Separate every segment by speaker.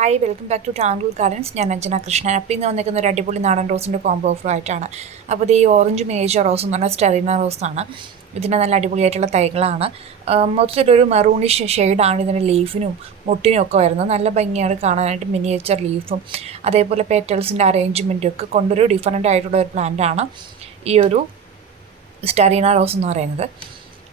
Speaker 1: Hi welcome back to tranquil gardens. ഞാൻ അഞ്ജന കൃഷ്ണൻ. അപ്പോൾ ഇന്ന് വന്നിരിക്കുന്ന ഒരു അടിപൊളി നാടൻ റോസിന്റെ കോംബോ ഓഫർ ആയിട്ടാണ് അപ്പോൾ ഇത് ഈ ഓറഞ്ച് മേജർ റോസ് എന്ന് പറഞ്ഞാൽ സ്റ്റെറിന റോസാണ് ഇതിന്റെ നല്ല അടിപൊളിയായിട്ടുള്ള തൈകളാണ്. മൊത്തത്തിലൊരു മെറൂണിഷ് ഷെയ്ഡാണ് ഇതിന്റെ ലീഫിനും മുട്ടിനും ഒക്കെ വരുന്നത്. നല്ല ഭംഗിയാണ് കാണാനായിട്ട് മിനിയേച്ചർ ലീഫും അതേപോലെ പെറ്റൽസിന്റെ അറേഞ്ച്മെന്റും ഒക്കെ കൊണ്ടൊരു ഡിഫറെന്റ് ആയിട്ടുള്ള ഒരു പ്ലാന്റാണ് ഈ ഒരു സ്റ്റെറീന റോസ് എന്ന് പറയുന്നത്.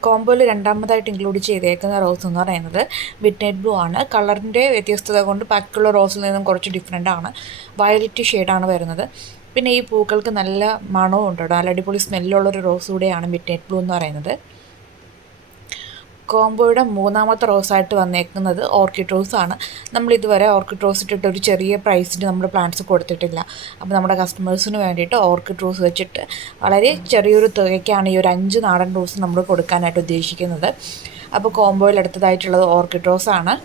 Speaker 1: കോംബോയിൽ രണ്ടാമതായിട്ട് ഇൻക്ലൂഡ് ചെയ്തേക്കുന്ന റോസ് എന്ന് പറയുന്നത് വിറ്റ്നൈറ്റ് ബ്ലൂ ആണ്. കളറിന്റെ വ്യത്യസ്തത കൊണ്ട് ബാക്കിയുള്ള റോസിൽ നിന്നും കുറച്ച് ഡിഫറെന്റ് ആണ്. വയലറ്റ് ഷെയ്ഡാണ് വരുന്നത്. പിന്നെ ഈ പൂക്കൾക്ക് നല്ല മണവും ഉണ്ട് നല്ല അടിപൊളി സ്മെല്ലുള്ളൊരു റോസ് കൂടെയാണ് വിറ്റ്നൈറ്റ് ബ്ലൂ എന്ന് പറയുന്നത്. കോംബോയുടെ മൂന്നാമത്തെ റോസായിട്ട് വന്നേക്കുന്നത് ഓർക്കിഡ് റോസ് ആണ്. നമ്മൾ ഇതുവരെ ഓർക്കിഡ് റോസ് ഇട്ടിട്ട് ഒരു ചെറിയ പ്രൈസിന് നമ്മൾ പ്ലാന്റ്സ് കൊടുത്തിട്ടില്ല. അപ്പോൾ നമ്മുടെ കസ്റ്റമേഴ്സിന് വേണ്ടിയിട്ട് ഓർക്കിഡ് റോസ് വെച്ചിട്ട് വളരെ ചെറിയൊരു തുകയ്ക്കാണ് ഈ ഒരു അഞ്ച് നാടൻ റോസ് നമ്മൾ കൊടുക്കാനായിട്ട് ഉദ്ദേശിക്കുന്നത്. അപ്പോൾ കോംബോയിൽ എടുത്തതായിട്ടുള്ളത് ഓർക്കിഡ് റോസ് ആണ്.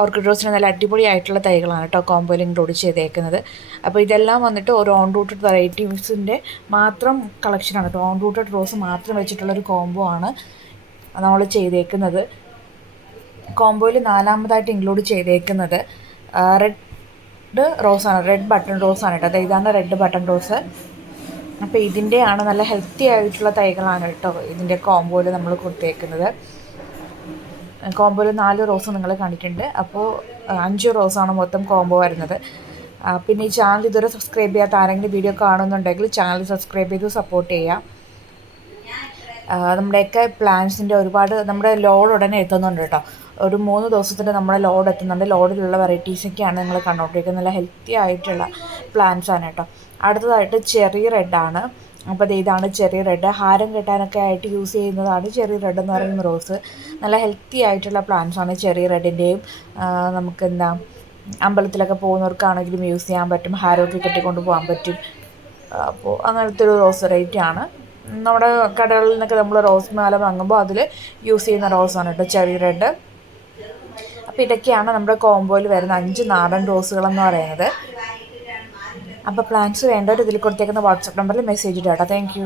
Speaker 1: ഓർക്കിഡ് റോസിന് നല്ല അടിപൊളിയായിട്ടുള്ള തൈകളാണ് കേട്ടോ കോംബോയിൽ ഇൻക്ലൂഡ് ചെയ്തേക്കുന്നത്. അപ്പോൾ ഇതെല്ലാം വന്നിട്ട് ഒരു ഓൺ റൂട്ടഡ് വെറൈറ്റീസിന്റെ മാത്രം കളക്ഷനാണ് കേട്ടോ ഓൺ റൂട്ടഡ് റോസ് മാത്രം വെച്ചിട്ടുള്ളൊരു കോംബോ ആണ്. നമ്മൾ ചെയ്തേക്കുന്നത്. കോംബോയിൽ നാലാമതായിട്ട് ഇൻക്ലൂഡ് ചെയ്തേക്കുന്നത് റെഡ് റോസാണ്. റെഡ് ബട്ടൺ റോസാണ് കേട്ടോ. അതായത് ഇതാണ് റെഡ് ബട്ടൺ റോസ്. അപ്പോൾ ഇതിന്റെയാണ് നല്ല ഹെൽത്തി ആയിട്ടുള്ള തൈകളാണ് കേട്ടോ ഇതിന്റെ കോംബോയിൽ നമ്മൾ കൊടുത്തേക്കുന്നത്. കോംബോയിൽ നാല് റോസ് നിങ്ങൾ കണ്ടിട്ടുണ്ട്. അപ്പോൾ അഞ്ച് റോസാണ് മൊത്തം കോംബോ വരുന്നത്. പിന്നെ ഈ ചാനൽ ഇതുവരെ സബ്സ്ക്രൈബ് ചെയ്യാത്ത ആരെങ്കിലും വീഡിയോ കാണുന്നുണ്ടെങ്കിൽ ചാനൽ സബ്സ്ക്രൈബ് ചെയ്ത് സപ്പോർട്ട് ചെയ്യാം. നമ്മുടെയൊക്കെ പ്ലാൻസിന്റെ ഒരുപാട് നമ്മുടെ ലോഡ് ഉടനെ എത്തുന്നുണ്ട് കേട്ടോ. ഒരു മൂന്ന് ദിവസത്തിന്റെ നമ്മുടെ ലോഡ് എത്തുന്നുണ്ട്. ലോഡിലുള്ള വെറൈറ്റീസൊക്കെയാണ് നിങ്ങൾ കണ്ടുകൊണ്ടിരിക്കുന്നത്. നല്ല ഹെൽത്തി ആയിട്ടുള്ള പ്ലാന്റ്സാണ് കേട്ടോ. അടുത്തതായിട്ട് ചെറി റെഡാണ് അപ്പോൾ ഇതാണ് ചെറിയ റെഡ് ഹാരം കെട്ടാനൊക്കെ ആയിട്ട് യൂസ് ചെയ്യുന്നതാണ് ചെറിയ റെഡ് എന്ന് പറയുന്ന റോസ് നല്ല ഹെൽത്തി ആയിട്ടുള്ള പ്ലാന്റ്സ് ആണ് ചെറിയ റെഡിന്റെയും നമുക്ക് എന്താ അമ്പലത്തിലൊക്കെ പോകുന്നവർക്കാണെങ്കിലും യൂസ് ചെയ്യാൻ പറ്റും. ഹാരമൊക്കെ കെട്ടിക്കൊണ്ട് പോകാൻ പറ്റും. അപ്പോൾ അങ്ങനത്തെ ഒരു റോസ് റേറ്റ് ആണ്. നമ്മുടെ കടകളിൽ നിന്നൊക്കെ നമ്മൾ റോസ് മാല വാങ്ങുമ്പോൾ അതിൽ യൂസ് ചെയ്യുന്ന റോസാണ് കേട്ടോ ചെറി റെഡ് അപ്പോൾ ഇതൊക്കെയാണ് നമ്മുടെ കോംബോയിൽ വരുന്ന അഞ്ച് നാടൻ റോസുകളെന്ന് പറയുന്നത്. അപ്പോൾ പ്ലാൻസ് വേണ്ടവർ ഇതിൽ കൊടുത്തേക്കുന്ന വാട്സപ്പ് നമ്പറിൽ മെസ്സേജ് ഇടാം കേട്ടോ താങ്ക്